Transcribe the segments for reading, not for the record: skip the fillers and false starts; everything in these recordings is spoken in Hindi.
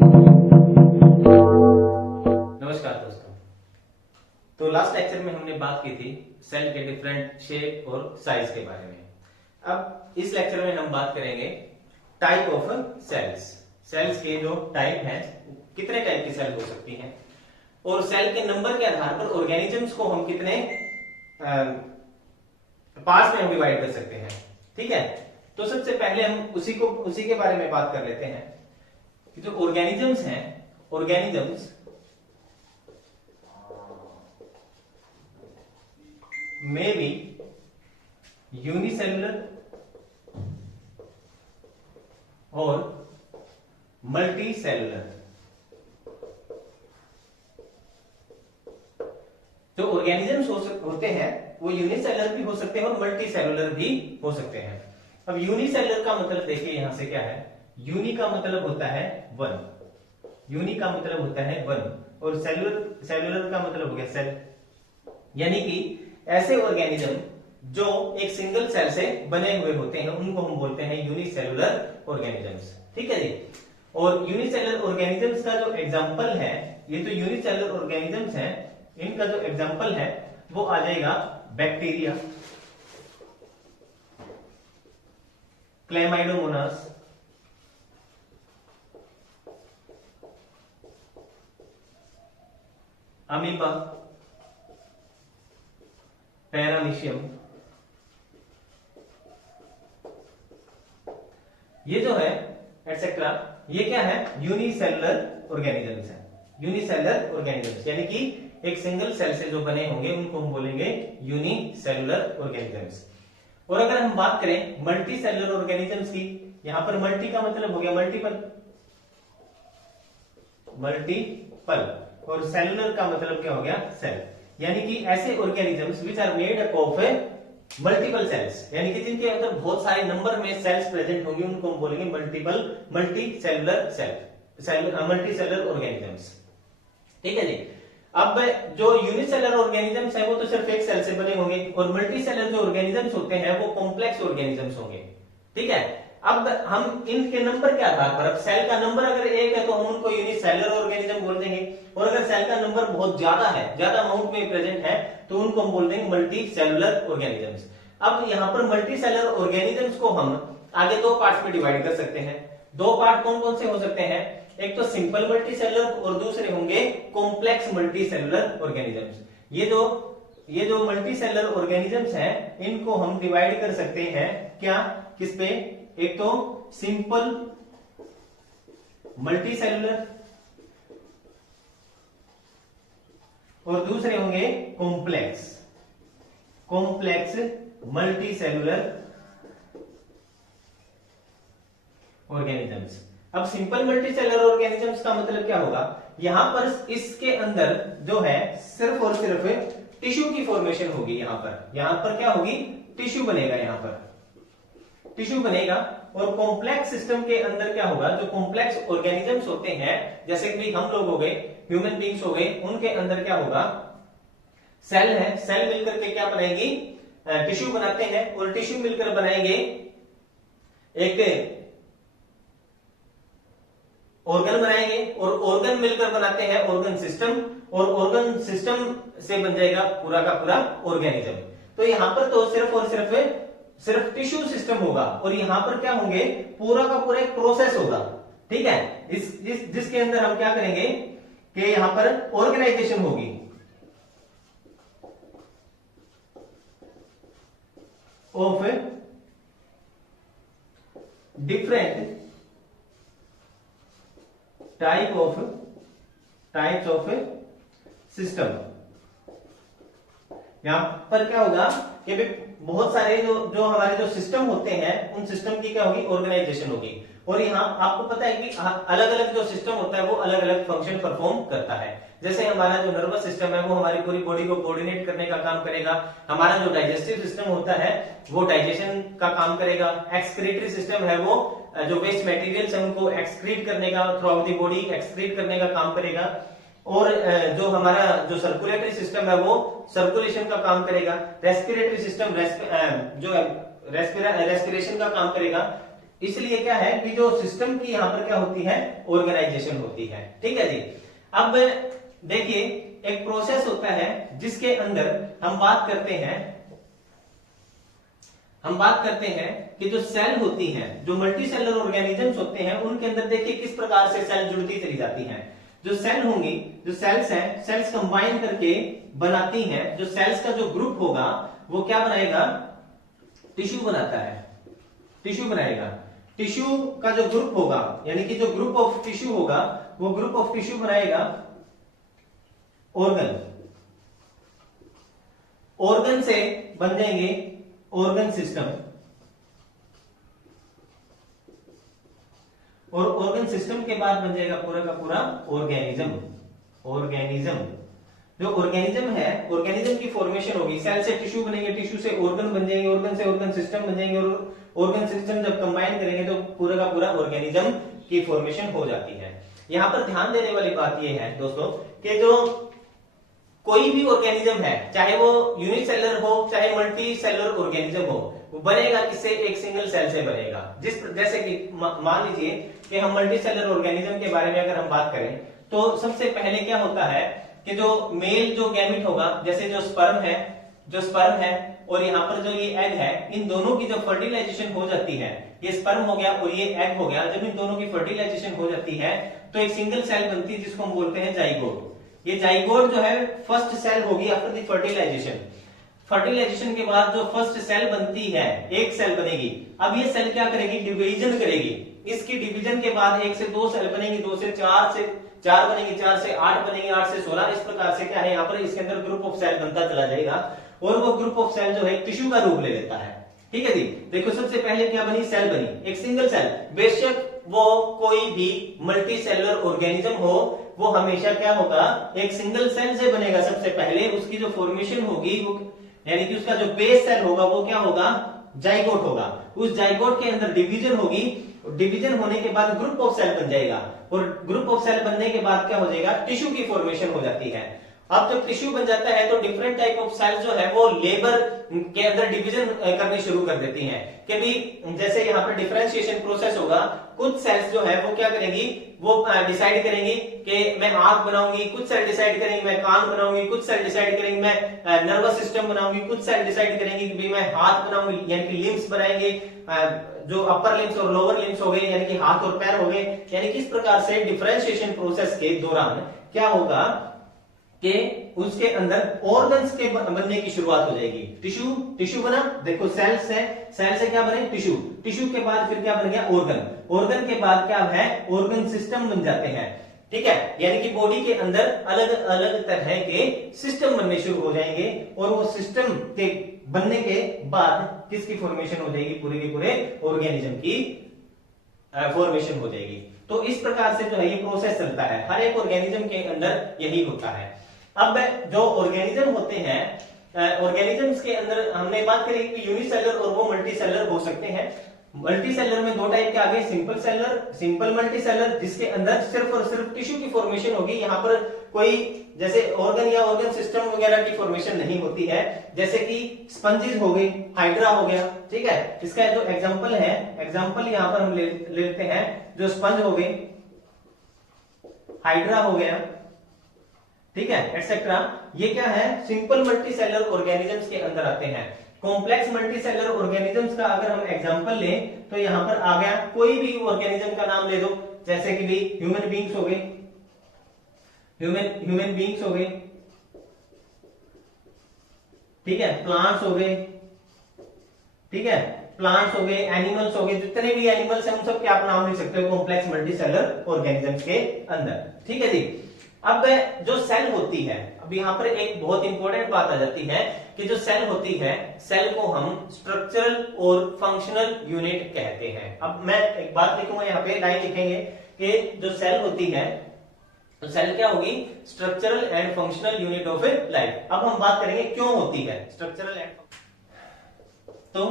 नमस्कार दोस्तों। तो लास्ट लेक्चर में हमने बात की थी सेल के डिफरेंट शेप और साइज के बारे में। अब इस लेक्चर में हम बात करेंगे टाइप ऑफ सेल्स। सेल्स के जो टाइप हैं, कितने टाइप की सेल हो सकती हैं और सेल के नंबर के आधार पर ऑर्गेनिजम्स को हम कितने पार्ट्स में हम डिवाइड कर सकते हैं। ठीक है, तो सबसे पहले हम उसी के बारे में बात कर लेते हैं कि जो ऑर्गेनिजम्स हैं, ऑर्गेनिजम्स may be unicellular और multicellular। जो ऑर्गेनिजम्स होते हैं वो यूनिसेलुलर भी हो सकते हैं और मल्टीसेलुलर भी हो सकते हैं। अब यूनिसेलुलर का मतलब देखिए यहां से क्या है, यूनि का मतलब होता है वन, यूनि का मतलब होता है वन और सेलुलर का मतलब हो गया सेल, यानी कि ऐसे ऑर्गेनिज्म जो एक सिंगल सेल से बने हुए होते हैं उनको हम बोलते हैं यूनिसेलुलर ऑर्गेनिजम्स। ठीक है जी। और यूनिसेलुलर ऑर्गेनिजम्स का जो एग्जांपल है, ये जो यूनिसेलुलर ऑर्गेनिजम्स हैं इनका जो एग्जांपल है वो आ जाएगा बैक्टीरिया, क्लेमाइडोमोनास, अमीबा, पैरामीशियम। ये जो है एटसेट्रा, ये क्या है, यूनिसेलुलर ऑर्गेनिजम्स है। यूनिसेलुलर ऑर्गेनिजम्स यानी कि एक सिंगल सेल से जो बने होंगे उनको हम बोलेंगे यूनिसेलुलर ऑर्गेनिजम्स। और अगर हम बात करें मल्टीसेलुलर ऑर्गेनिजम्स की, यहां पर मल्टी का मतलब हो गया मल्टीपल, मल्टीपल, और सेलुलर का मतलब क्या हो गया, सेल, यानी कि ऐसे organisms which are made up of multiple cells, यानी कि जिनके अंदर बहुत सारे नंबर में सेल्स प्रेजेंट होंगे उनको हम बोलेंगे मल्टीसेलुलर मल्टीसेलुलर ऑर्गेनिजम्स। ठीक है जी। अब जो यूनिसेलुलर ऑर्गेनिजम्स है वो तो सिर्फ एक सेल से बने होंगे और मल्टीसेलुलर जो ऑर्गेनिजम्स होते हैं वो कॉम्प्लेक्स ऑर्गेनिजम्स होंगे। ठीक है, अब हम इनके नंबर के आधार पर, अब सेल का नंबर अगर एक है तो हम उनको यूनिसेलुलर ऑर्गेनिज्म बोल देंगे, और अगर सेल का नंबर बहुत ज्यादा है, ज्यादा अमाउंट में प्रेजेंट है, तो उनको हम बोल देंगे मल्टीसेलुलर ऑर्गेनिजम्स। अब यहाँ पर मल्टीसेलुलर ऑर्गेनिजम्स को हम आगे दो पार्ट्स में डिवाइड कर सकते हैं। दो पार्ट कौन कौन से हो सकते हैं, एक तो सिंपल मल्टीसेलुलर और दूसरे होंगे कॉम्प्लेक्स मल्टीसेलुलर ऑर्गेनिजम्स। ये जो मल्टीसेलुलर ऑर्गेनिजम्स हैं इनको हम डिवाइड कर सकते हैं क्या, किस पे, एक तो सिंपल मल्टीसेलुलर और दूसरे होंगे कॉम्प्लेक्स मल्टीसेलुलर ऑर्गेनिजम्स। अब सिंपल मल्टीसेलुलर ऑर्गेनिजम्स का मतलब क्या होगा, यहां पर इसके अंदर जो है सिर्फ और सिर्फ टिश्यू की फॉर्मेशन होगी। यहां पर क्या होगी, टिश्यू बनेगा, यहां पर टिश्यू बनेगा। और कॉम्प्लेक्स सिस्टम के अंदर क्या होगा, जो कॉम्प्लेक्स ऑर्गेनिजम्स होते हैं जैसे कि हम लोग हो गए, ह्यूमन बींग्स हो गए, उनके अंदर क्या होगा, सेल है, सेल मिलकर के क्या बनाएगी, टिश्यू बनाते हैं, और टिश्यू मिलकर बनाएंगे एक ऑर्गन बनाएंगे, और ऑर्गन मिलकर बनाते हैं ऑर्गन सिस्टम, और ऑर्गन सिस्टम से बन जाएगा पूरा का पूरा ऑर्गेनिज्म। तो यहां पर तो सिर्फ और सिर्फ टिश्यू सिस्टम होगा, और यहां पर क्या होंगे, पूरा का पूरा एक प्रोसेस होगा। ठीक है, जिसके अंदर हम क्या करेंगे कि यहां पर ऑर्गेनाइजेशन होगी, of different types of system. यहां पर क्या होगा कि बहुत सारे जो हमारे जो सिस्टम होते हैं उन सिस्टम की क्या होगी, ऑर्गेनाइजेशन होगी। और यहाँ आपको पता है कि अलग अलग जो सिस्टम होता है वो अलग अलग फंक्शन परफॉर्म करता है। जैसे हमारा जो नर्वस सिस्टम है वो हमारी पूरी बॉडी को कोऑर्डिनेट करने का काम करेगा, हमारा जो डाइजेस्टिव सिस्टम होता है वो डाइजेशन का काम करेगा, एक्सक्रीटरी सिस्टम है वो जो वेस्ट मटेरियल्स है उनको एक्सक्रीट करने का, through out the body excrete करने का काम करेगा, और जो हमारा जो सर्कुलेटरी सिस्टम है वो सर्कुलेशन का काम करेगा, रेस्पिरेटरी सिस्टम जो रेस्पिरेशन का काम करेगा, इसलिए क्या है कि जो सिस्टम की यहां पर क्या होती है, ऑर्गेनाइजेशन होती है। ठीक है जी। अब देखिए एक प्रोसेस होता है जिसके अंदर हम बात करते हैं कि जो सेल होती हैं, जो मल्टी सेलर ऑर्गेनिजम्स होते हैं, उनके अंदर देखिए किस प्रकार से सेल जुड़ती चली जाती हैं। जो सेल होंगी, जो सेल्स हैं, सेल्स कंबाइन करके बनाती हैं। जो सेल्स का जो ग्रुप होगा वो क्या बनाएगा, टिश्यू बनाता है, टिश्यू बनाएगा। टिश्यू का जो ग्रुप होगा, यानी कि जो ग्रुप ऑफ टिश्यू होगा, वो ग्रुप ऑफ टिश्यू बनाएगा ऑर्गन। ऑर्गन से बन जाएंगे ऑर्गन सिस्टम, और ऑर्गन सिस्टम के बाद बन जाएगा पूरा का पूरा ऑर्गेनिज्म। ऑर्गेनिज्म जो ऑर्गेनिज्म है, ऑर्गेनिज्म की फॉर्मेशन होगी, सेल से टिश्यू बनेंगे, टिश्यू से ऑर्गन बन जाएंगे, ऑर्गन से ऑर्गन सिस्टम बन जाएंगे, और ऑर्गन सिस्टम जब कंबाइन करेंगे तो पूरा का पूरा ऑर्गेनिज्म की फॉर्मेशन हो जाती है। यहां पर ध्यान देने वाली बात यह है दोस्तों कि जो कोई भी ऑर्गेनिज्म है, चाहे वो यूनिसेलर हो चाहे मल्टी सेलर ऑर्गेनिज्म हो, वो बनेगा किससे, एक सिंगल सेल से बनेगा। जैसे कि मान लीजिए कि हम मल्टी सेलर ऑर्गेनिज्म के बारे में अगर हम बात करें तो सबसे पहले क्या होता है कि जो मेल जो गैमेट होगा, जैसे जो स्पर्म है और यहाँ पर जो ये एग है, इन दोनों की जब फर्टिलाइजेशन हो जाती है, ये स्पर्म हो गया और ये एग हो गया, जब इन दोनों की फर्टिलाइजेशन हो जाती है तो एक सिंगल सेल बनती है जिसको हम बोलते हैं जाइगोट। ये जाइगोट जो है फर्स्ट सेल होगी आफ्टर द फर्टिलाइजेशन। फर्टिलाइजेशन के बाद जो फर्स्ट सेल बनती है, एक सेल बनेगी। अब ये सेल क्या करेगी, डिवीजन करेगी। इसकी डिवीजन के बाद 1 से 2 सेल बनेंगी, 2 से 4 बनेंगी, 4 से 8 बनेंगी, 8 से 16। इस प्रकार से क्या है, यहाँ पर इसके अंदर ग्रुप ऑफ सेल बनता चला जाएगा और वो ग्रुप ऑफ सेल जो है टिश्यू का रूप ले लेता है। ठीक है जी। देखो सबसे पहले क्या बनी, सेल बनी, एक सिंगल सेल। बेशक वो कोई भी मल्टी सेलुलर ऑर्गेनिज्म हो, वो हमेशा क्या होगा, एक सिंगल सेल से बनेगा। सबसे पहले उसकी जो फॉर्मेशन होगी वो, यानी कि उसका जो बेस सेल होगा वो क्या होगा, जाइगोट होगा। उस जाइगोट के अंदर डिवीजन होगी, डिवीजन होने के बाद ग्रुप ऑफ सेल बन जाएगा, और ग्रुप ऑफ सेल बनने के बाद क्या हो जाएगा, टिश्यू की फॉर्मेशन हो जाती है। अब जब टिश्यू बन जाता है तो डिफरेंट टाइप ऑफ सेल जो है वो लेबर के अंदर डिवीजन करनी शुरू कर देती हैं। कि भी जैसे यहाँ पर डिफरेंशिएशन प्रोसेस होगा, कुछ सेल्स जो है वो क्या करेंगी, वो डिसाइड करेंगी कि मैं आंख बनाऊंगी, कुछ सेल डिसाइड करेंगी मैं कान बनाऊंगी, कुछ सेल डिसाइड करेंगी मैं नर्वस सिस्टम बनाऊंगी, कुछ सेल डिसाइड करेंगी कि मैं हाथ बनाऊंगी, यानी कि लिम्स बनाएंगे, जो अपर लिम्स और लोअर लिम्स हो गए, यानी कि हाथ और पैर हो गए। यानी किस प्रकार से डिफरेंशिएशन प्रोसेस के दौरान क्या होगा कि उसके अंदर ऑर्गन्स के बनने की शुरुआत हो जाएगी। टिश्यू बना, देखो सेल्स है, सेल से क्या बने, टिश्यू के बाद फिर क्या बन गया, ऑर्गन के बाद क्या है, ऑर्गन सिस्टम बन जाते हैं। ठीक है, यानी कि बॉडी के अंदर अलग अलग तरह के सिस्टम बनने शुरू हो जाएंगे, और वो सिस्टम के बनने के बाद किसकी फॉर्मेशन हो जाएगी, पूरे के पूरे ऑर्गेनिज्म की फॉर्मेशन हो जाएगी। तो इस प्रकार से जो है ये प्रोसेस चलता है, हर एक ऑर्गेनिज्म के अंदर यही होता है। अब जो ऑर्गेनिज्म होते हैं, ऑर्गेनिजम्स के अंदर हमने बात करी कि यूनिसेलर और वो मल्टी सेलर हो सकते हैं। मल्टी सेलर में दो टाइप के आ गए, simple seller, simple multi cellular, जिसके अंदर सिर्फ और सिर्फ टिश्यू की फॉर्मेशन होगी। यहाँ पर कोई जैसे ऑर्गन या ऑर्गन सिस्टम वगैरह की फॉर्मेशन नहीं होती है, जैसे कि स्पंजिस हो गई, हाइड्रा हो गया। ठीक है, इसका जो एग्जांपल है, एग्जांपल यहाँ पर हम लेते हैं, जो स्पंज हो गई, हाइड्रा हो गया, ठीक है, एटसेट्रा। ये क्या है, सिंपल मल्टी सेलर ऑर्गेनिजम्स के अंदर आते हैं। कॉम्प्लेक्स मल्टी सेलर ऑर्गेनिजम्स का अगर हम एग्जांपल लें तो यहां पर आ गया, कोई भी ऑर्गेनिज्म का नाम ले दो, जैसे कि भी ह्यूमन बींग्स हो गए, ह्यूमन बींग्स हो गए, ठीक है, प्लांट्स हो गए, ठीक है, प्लांट्स हो गए, एनिमल्स हो गए, जितने भी एनिमल्स हैं उन सब के आप नाम लिख सकते हो कॉम्प्लेक्स मल्टी सेलर ऑर्गेनिजम्स के अंदर। ठीक है जी। अब जो सेल होती है, अब यहां पर एक बहुत इंपॉर्टेंट बात आ जाती है कि जो सेल होती है, सेल को हम स्ट्रक्चरल और फंक्शनल यूनिट कहते हैं। अब मैं एक बात लिखूंगा, यहाँ पे लाइन लिखेंगे कि जो सेल होती है, तो सेल क्या होगी, structural and functional unit of a life. अब हम बात करेंगे क्यों होती है स्ट्रक्चरल एंड, तो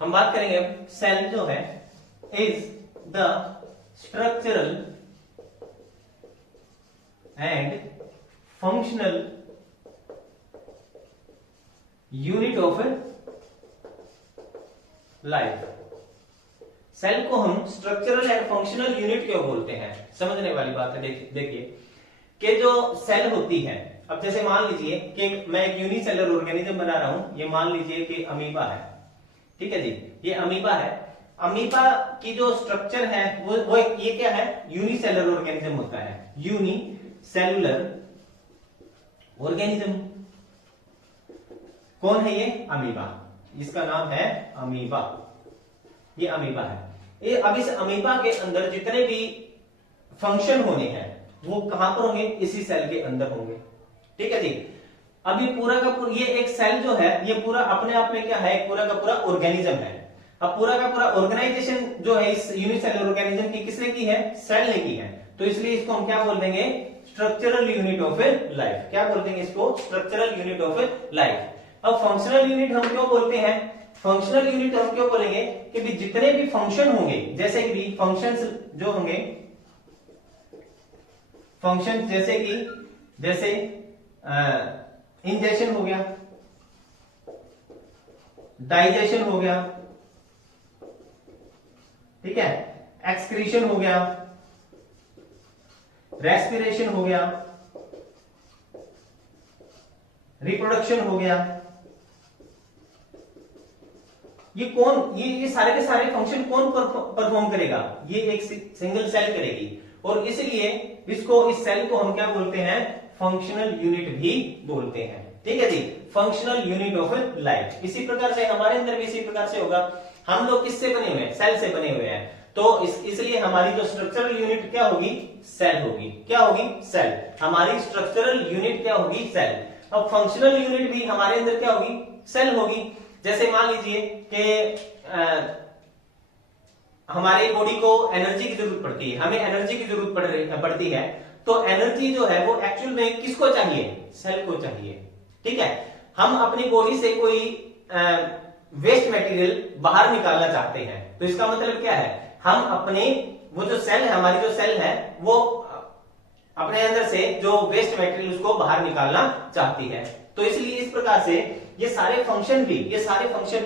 हम बात करेंगे सेल जो है is the structural and functional unit of life। Cell को हम स्ट्रक्चरल एंड फंक्शनल यूनिट क्यों बोलते हैं, समझने वाली बात है। देखिए कि जो सेल होती है, अब जैसे मान लीजिए कि मैं एक यूनिसेलुलर ऑर्गेनिज्म बना रहा हूं, ये मान लीजिए कि अमीबा है, ठीक है जी, ये अमीबा है। अमीबा की जो स्ट्रक्चर है वो ये क्या है, यूनिसेलुलर ऑर्गेनिज्म होता है, यूनिसेलुलर ऑर्गेनिज्म। कौन है ये, अमीबा, इसका नाम है अमीबा, ये अमीबा है। ये अब इस अमीबा के अंदर जितने भी फंक्शन होने हैं वो कहां पर होंगे, इसी सेल के अंदर होंगे, ठीक है जी। अब ये पूरा का पूरा, ये एक सेल जो है ये पूरा अपने आप में क्या है, एक पूरा का पूरा ऑर्गेनिज्म है। अब पूरा का पूरा ऑर्गेनाइजेशन जो है इस यूनिसेलुलर ऑर्गेनिज्म की किसने की है, सेल ने की है, तो इसलिए इसको हम क्या बोल देंगे, structural unit of a life. क्या बोल देंगे इसको, structural unit of a life. अब फंक्शनल यूनिट हम क्यों बोलते हैं, फंक्शनल यूनिट हम क्यों बोलेंगे कि भी जितने भी फंक्शन होंगे, जैसे कि भी फंक्शंस जो होंगे, फंक्शन जैसे कि जैसे इंजेशन हो गया, डाइजेशन हो गया, ठीक है, एक्सक्रीशन हो गया, रेस्पिरेशन हो गया, रिप्रोडक्शन हो गया, ये कौन, ये सारे के सारे फंक्शन कौन परफॉर्म करेगा, ये एक सिंगल सेल करेगी। और इसलिए इसको, इस सेल को हम क्या बोलते हैं, फंक्शनल यूनिट भी बोलते हैं, ठीक है जी, फंक्शनल यूनिट ऑफ लाइफ। इसी प्रकार से हमारे अंदर भी इसी प्रकार से होगा। हम लोग किससे बने हुए हैं, सेल से बने हुए हैं, तो इसलिए हमारी जो स्ट्रक्चरल यूनिट क्या होगी, सेल होगी। क्या होगी, सेल। हमारी स्ट्रक्चरल यूनिट क्या होगी, सेल। अब फंक्शनल यूनिट भी हमारे अंदर क्या होगी, सेल होगी। जैसे मान लीजिए कि हमारी बॉडी को एनर्जी की जरूरत पड़ती है, हमें एनर्जी की जरूरत पड़ती है, तो एनर्जी जो है वो एक्चुअल में किसको चाहिए, सेल को चाहिए, ठीक है। हम अपनी बॉडी से कोई वेस्ट मटेरियल बाहर निकालना चाहते हैं, तो इसका मतलब क्या है, हम अपने वो जो सेल है, हमारी जो सेल है वो अपने अंदर से जो वेस्ट मटेरियल उसको बाहर निकालना चाहती है। तो इसलिए इस प्रकार से ये सारे फंक्शन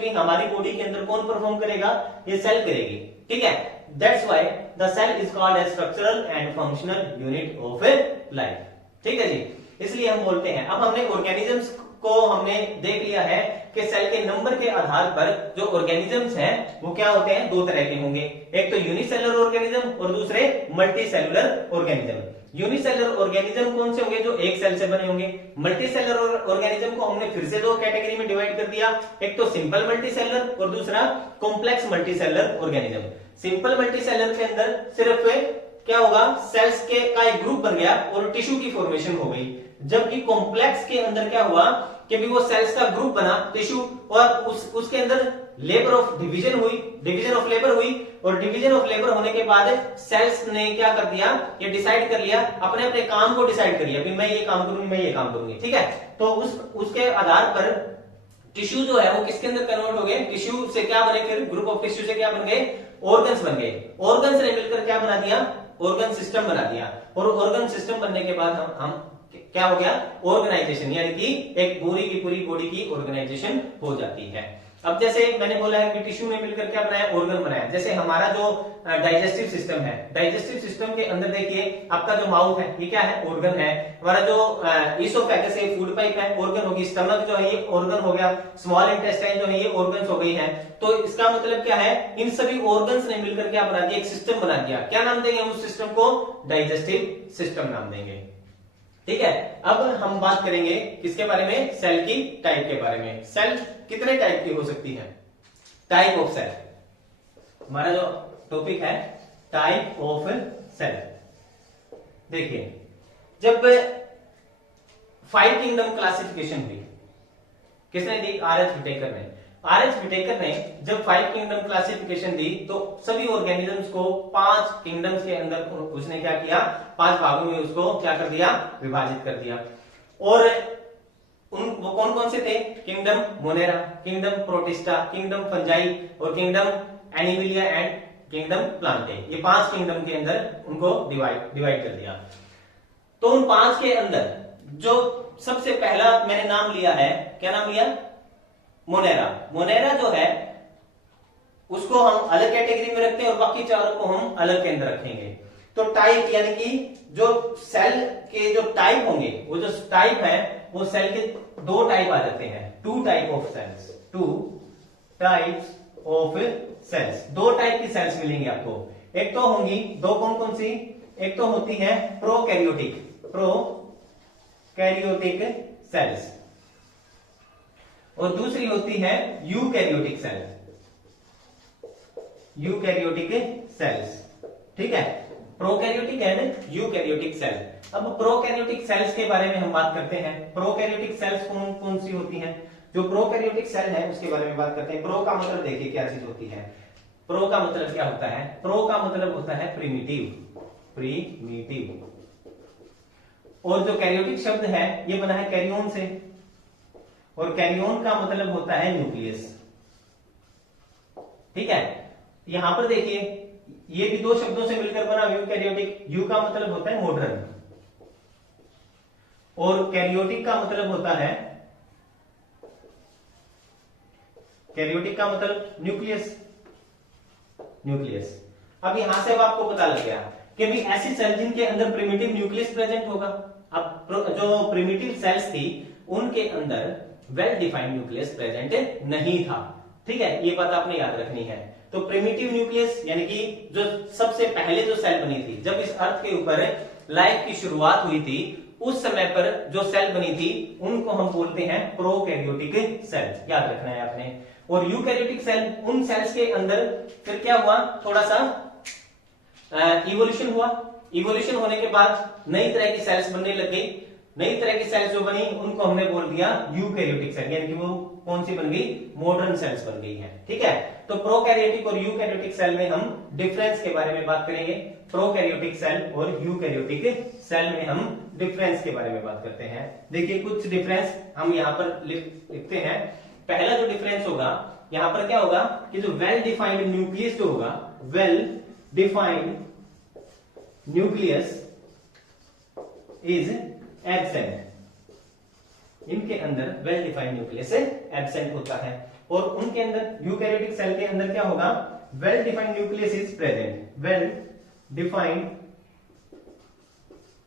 भी हमारी बॉडी के अंदर कौन परफॉर्म करेगा, ये सेल करेगी, ठीक है। That's why the cell is called as structural and functional unit of a life, ठीक है जी। इसलिए हम बोलते हैं, अब हमने ऑर्गेनिजम्स को हमने देख लिया है कि सेल के नंबर के आधार पर जो ऑर्गेनिजम्स हैं वो क्या होते हैं, दो तरह के होंगे, एक तो यूनिसेलुलर ऑर्गेनिज्म और दूसरे मल्टीसेलुलर ऑर्गेनिज्म। यूनिसेलुलर ऑर्गेनिज्म कौन से होंगे, जो एक सेल से बने होंगे। मल्टीसेलुलर ऑर्गेनिज्म को हमने फिर से दो कैटेगरी में डिवाइड कर दिया, एक तो सिंपल मल्टीसेलुलर और दूसरा complex multicellular organism. Simple multicellular के अंदर सिर्फ क्या होगा, सेल्स के का एक ग्रुप बन गया और टिश्यू की फॉर्मेशन हो गई, जबकि कॉम्प्लेक्स के अंदर क्या हुआ कि भी वो सेल्स का ग्रुप बना, टिश्यू, और उसके अंदर लेबर ऑफ डिवीजन हुई, डिवीजन ऑफ लेबर हुई, और डिवीजन ऑफ लेबर होने के बाद सेल्स ने क्या कर दिया, ये डिसाइड कर लिया, अपने अपने काम को डिसाइड कर लिया, भी मैं ये काम करूंगी, मैं ये काम करूंगी, ठीक है। तो उसके आधार पर टिश्यू जो है वो किसके अंदर कन्वर्ट हो गए, टिश्यू से क्या बने, फिर ग्रुप ऑफ टिश्यू से क्या बन गए, ऑर्गन्स बन गए। ऑर्गन्स ने मिलकर क्या बना दिया, ऑर्गन सिस्टम बना दिया, और ऑर्गन सिस्टम बनने के बाद हम क्या हो गया, ऑर्गेनाइजेशन, यानी कि एक पूरी की पूरी बॉडी की ऑर्गेनाइजेशन हो जाती है। अब जैसे मैंने बोला है कि टिश्यू ने मिलकर क्या बनाया, ऑर्गन बनाया। जैसे हमारा जो डाइजेस्टिव सिस्टम है, डाइजेस्टिव सिस्टम के अंदर देखिए आपका जो माउथ है ये क्या है, ऑर्गन है। हमारा जो ईसोफेगस है, फूड पाइप है, ऑर्गन होगी। स्टमक जो है ये ऑर्गन हो गया, स्मॉल इंटेस्टाइन जो है ये ऑर्गन्स हो गई है। तो इसका मतलब क्या है, इन सभी ऑर्गन्स ने मिलकर क्या बना दिया, एक सिस्टम बना दिया। क्या नाम देंगे उस सिस्टम को, डाइजेस्टिव सिस्टम नाम देंगे, ठीक है। अब हम बात करेंगे किसके बारे में, सेल की टाइप के बारे में। सेल कितने टाइप की हो सकती है, टाइप ऑफ सेल, हमारा जो टॉपिक है टाइप ऑफ सेल। देखिए जब 5 किंगडम क्लासिफिकेशन हुई, किसने दी, आर.एच. विटेकर ने। आर.एच. विटेकर ने जब 5 किंगडम क्लासिफिकेशन दी तो सभी ऑर्गेनिजम्स को 5 किंगडम्स के अंदर उसने क्या किया, 5 भागों में उसको क्या कर दिया, विभाजित कर दिया। और वो कौन कौन से थे, kingdom Monera, kingdom Protista, kingdom Fungi और kingdom Animalia and kingdom Plantae. ये 5 किंगडम के अंदर उनको डिवाइड कर दिया। तो उन 5 के अंदर जो सबसे पहला मैंने नाम लिया है, क्या नाम लिया, मोनेरा। मोनेरा जो है उसको हम अलग कैटेगरी में रखते हैं और बाकी चारों को हम अलग के अंदर रखेंगे। तो टाइप यानी कि जो सेल के जो टाइप होंगे, वो जो टाइप है वो सेल के दो टाइप आ जाते हैं, two type of cells, two types of cells, दो टाइप की सेल्स मिलेंगी आपको। एक तो होंगी दो, कौन कौन सी, एक तो होती है प्रोकैरियोटिक सेल्स और दूसरी होती है यूकैरियोटिक सेल्स। ठीक है, प्रोकैरियोटिक एंड यूकैरियोटिक सेल। अब प्रोकैरियोटिक सेल्स के बारे में हम बात करते हैं। प्रोकैरियोटिक सेल्स कौन कौन सी होती हैं? जो प्रोकैरियोटिक सेल है उसके बारे में बात करते हैं। प्रो का मतलब देखिए क्या चीज होती है। प्रो का मतलब क्या होता है? प्रो का मतलब होता है प्रिमिटिव और जो कैरियोटिक शब्द है ये बना है कैरियोन से, और कैरियोन का मतलब होता है न्यूक्लियस। ठीक है, यहां पर देखिए ये भी दो शब्दों से मिलकर बना यूकैरियोटिक। यू का मतलब होता है मॉडर्न और कैरियोटिक का मतलब होता है, कैरियोटिक का मतलब न्यूक्लियस। अब यहां से अब आपको पता लग गया कि भी ऐसी सेल जिनके अंदर प्रिमिटिव न्यूक्लियस प्रेजेंट होगा। अब जो प्रिमिटिव सेल्स थी उनके अंदर वेल डिफाइंड न्यूक्लियस प्रेजेंट नहीं था। ठीक है, ये बात आपने याद रखनी है। तो प्रिमिटिव न्यूक्लियस यानी कि जो सबसे पहले जो सेल बनी थी, जब इस अर्थ के ऊपर लाइफ की शुरुआत हुई थी, उस समय पर जो सेल बनी थी उनको हम बोलते हैं प्रोकैरियोटिक सेल। याद रखना है आपने। और यूकैरियोटिक सेल, उन सेल्स के अंदर फिर क्या हुआ, थोड़ा सा इवोल्यूशन हुआ। इवोल्यूशन होने के बाद नई तरह की सेल्स बनने लग गई। नई तरह की सेल्स जो बनी उनको हमने बोल दिया यूकैरियोटिक सेल, यानी कि वो कौन सी बन गई? मॉडर्न सेल्स बन गई हैं। ठीक है, तो प्रोकैरियोटिक और यूकैरियोटिक सेल में हम डिफरेंस के बारे में बात करेंगे। प्रोकैरियोटिक सेल और यूकैरियोटिक सेल में हम डिफरेंस के बारे में बात करते हैं। देखिए कुछ डिफरेंस हम यहां पर लिखते हैं। पहला जो डिफरेंस होगा यहां पर क्या होगा कि जो वेल डिफाइंड न्यूक्लियस जो होगा, well defined nucleus is absent. इनके अंदर वेल डिफाइंड न्यूक्लियस एब्सेंट होता है। और उनके अंदर यूकैरियोटिक सेल के अंदर क्या होगा? Well defined nucleus is present. Well defined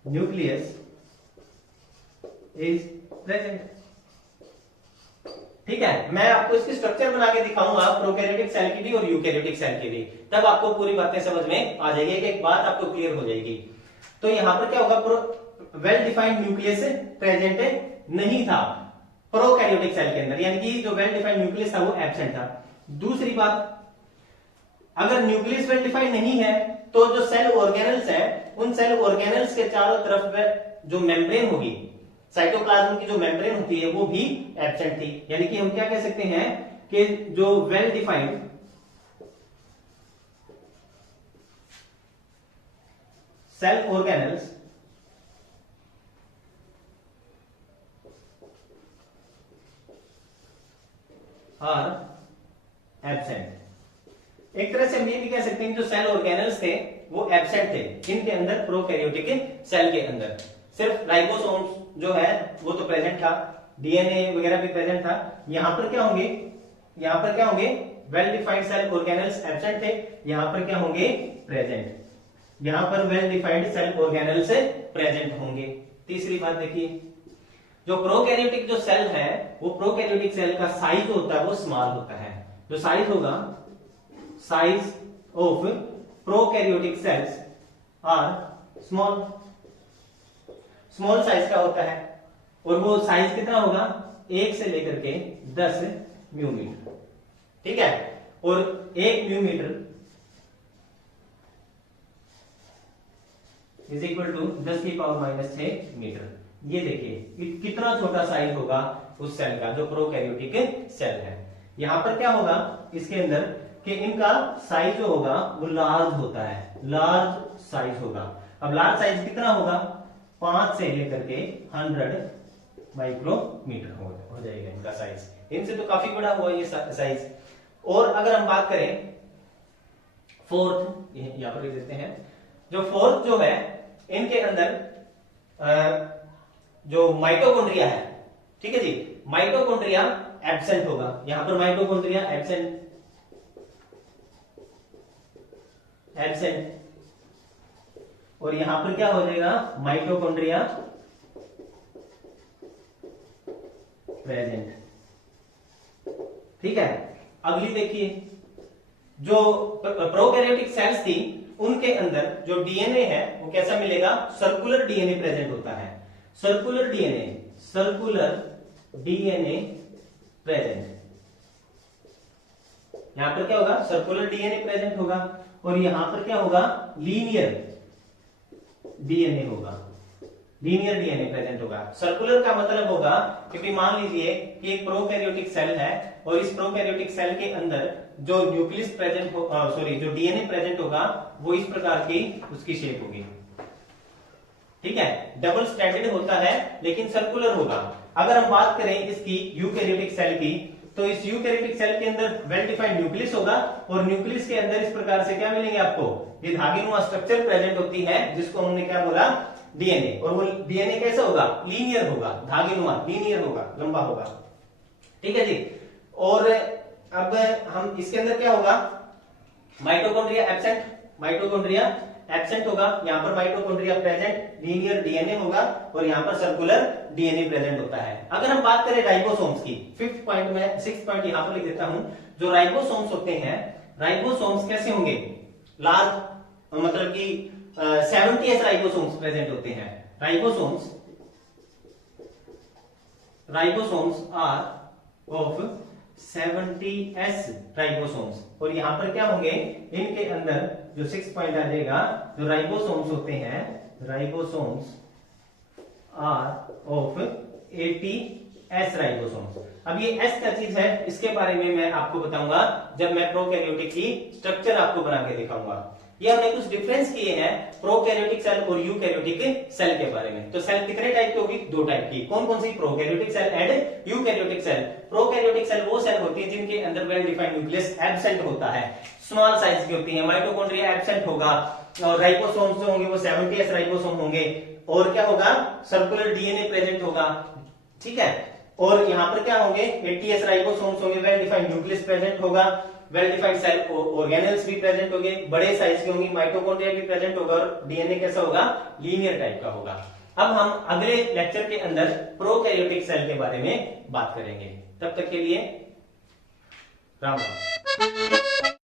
nucleus is present. ठीक है, मैं आपको इसकी स्ट्रक्चर बना के दिखाऊंगा प्रोकैरियोटिक सेल की भी और यूकैरियोटिक सेल की भी, तब आपको पूरी बातें समझ में आ जाएगी, एक बात आपको क्लियर हो जाएगी। तो यहां पर क्या होगा? वेल डिफाइंड न्यूक्लियस प्रेजेंट नहीं था प्रोकैरियोटिक सेल के अंदर, यानी कि जो वेल डिफाइंड न्यूक्लियस था वो एब्सेंट था। दूसरी बात, अगर न्यूक्लियस वेल डिफाइंड नहीं है तो जो सेल ऑर्गेनल्स है, उन सेल ऑर्गेनल्स के चारों तरफ जो मेम्ब्रेन होगी, साइटोप्लाज्म की जो मेम्ब्रेन होती है वो भी एब्सेंट थी। यानी कि हम क्या कह सकते हैं कि जो well defined cell organelles are absent. एक तरह से हम ये भी कह सकते हैं कि जो सेल ऑर्गेनल्स थे वो एब्सेंट थे इनके अंदर, प्रोकैरियोटिक सेल के अंदर। सिर्फ राइबोसोम्स जो है वो तो प्रेजेंट था, डीएनए वगैरह भी प्रेजेंट था। यहां पर क्या होंगे? यहां पर क्या होंगे? Well defined cell organelles absent थे, यहां पर क्या होंगे? प्रेजेंट। यहां पर well defined cell organelles present होंगे। तीसरी बात देखिए, जो प्रोकैरियोटिक जो सेल है वो प्रोकैरियोटिक सेल का साइज होता है वो स्मॉल होता है। जो साइज होगा, size of prokaryotic cells are small. Small size का होता है और वो साइज कितना होगा? 1 से लेकर के 10 म्यूमीटर। ठीक है, और 1 म्यूमीटर इज इक्वल टू 10 की पावर -6 मीटर। ये देखिए कितना छोटा साइज होगा उस सेल का जो प्रोकैरियोटिक सेल है। यहां पर क्या होगा इसके अंदर कि इनका साइज जो होगा वो लार्ज होता है, लार्ज साइज होगा। अब लार्ज साइज कितना होगा? 5 से लेकर के 100 माइक्रोमीटर हो जाएगा इनका साइज। इनसे तो काफी बड़ा हुआ ये साइज। और अगर हम बात करें फोर्थ, यहां पर लिख देते हैं, जो फोर्थ जो है इनके अंदर जो माइटोकॉन्ड्रिया है, ठीक है जी, माइटोकॉन्ड्रिया एब्सेंट होगा। यहां पर माइटोकॉन्ड्रिया एब्सेंट, एब्सेंट, और यहां पर क्या हो जाएगा, माइटोकॉन्ड्रिया प्रेजेंट। ठीक है, अगली देखिए, जो प्रोकैरियोटिक सेल्स थी उनके अंदर जो डीएनए है वो कैसा मिलेगा, सर्कुलर डीएनए प्रेजेंट होता है। सर्कुलर डीएनए प्रेजेंट, यहां पर क्या होगा, सर्कुलर डीएनए प्रेजेंट होगा, और यहां पर क्या होगा, लीनियर डीएनए होगा, लीनियर डीएनए प्रेजेंट होगा। सर्कुलर का मतलब होगा कि मान लीजिए कि एक प्रोकैरियोटिक सेल है और इस प्रोकैरियोटिक सेल के अंदर जो न्यूक्लियस प्रेजेंट हो, जो डीएनए प्रेजेंट होगा वो इस प्रकार की उसकी शेप होगी। ठीक है, डबल स्ट्रैंडेड होता है लेकिन सर्कुलर होगा। अगर हम बात करें इसकी यूकैरियोटिक सेल की, तो इस यूकैरियोटिक सेल के अंदर वेल डिफाइंड न्यूक्लियस होगा, और न्यूक्लियस के अंदर इस प्रकार से क्या मिलेंगे आपको, ये धागेनुमा स्ट्रक्चर प्रेजेंट होती है, जिसको हमने क्या बोला, डीएनए। और वो डीएनए कैसा होगा, लीनियर होगा, धागेनुमा लीनियर होगा, लंबा होगा। ठीक है जी। और अब हम इसके अंदर क्या होगा, माइटोकॉन्ड्रिया एब्सेंट, माइटोकॉन्ड्रिया एब्सेंट होगा, यहां पर माइटोकॉन्ड्रिया प्रेजेंट, लीनियर डीएनए होगा, और यहां पर सर्कुलर डीएनए प्रेजेंट होता है। अगर हम बात करें राइबोसोम्स की, 5th पॉइंट में 6th पॉइंट यहां पर लिख देता हूं, जो राइबोसोम्स होते हैं, राइबोसोम्स कैसे होंगे, लार्ज, मतलब कि 70s राइबोसोम्स प्रेजेंट होते हैं। Ribosomes are of 70s ribosomes, और यहां पर क्या होंगे, इनके अंदर जो 6 पॉइंट आ जाएगा, जो राइबोसोम्स होते हैं, ribosomes are of 80s ribosomes. अब ये एस क्या चीज है, इसके बारे में मैं आपको बताऊंगा जब मैं प्रोकैरियोटिक की स्ट्रक्चर आपको बना के दिखाऊंगा। ये हमने कुछ डिफरेंस किए हैं प्रोकैरियोटिक सेल और यूकैरियोटिक सेल के बारे में। तो सेल कितने टाइप की होगी, 2 टाइप की। कौन कौन सी, prokaryotic cell and eukaryotic cell. Prokaryotic cell वो सेल होती है जिनके अंदर वेल डिफाइंड न्यूक्लियस एब्सेंट होता है, स्मॉल साइज की होती है, माइटोकॉन्ड्रिया एब्सेंट होगा, और राइबोसोम्स जो होंगे वो 70s राइबोसोम होंगे, और क्या होगा, सर्कुलर डीएनए प्रेजेंट होगा। ठीक है, और यहां पर क्या होंगे, 80s राइबोसोम्स होंगे, वेल डिफाइंड न्यूक्लियस प्रेजेंट होगा, वेल डिफाइंड सेल ऑर्गेनेल्स भी प्रेजेंट होंगे, बड़े साइज के होंगे, माइटोकॉन्ड्रिया भी प्रेजेंट होगा, और डीएनए कैसा होगा, लीनियर टाइप का होगा। अब हम अगले लेक्चर के अंदर प्रोकैरियोटिक सेल के बारे में बात करेंगे। तब तक के लिए राम राम।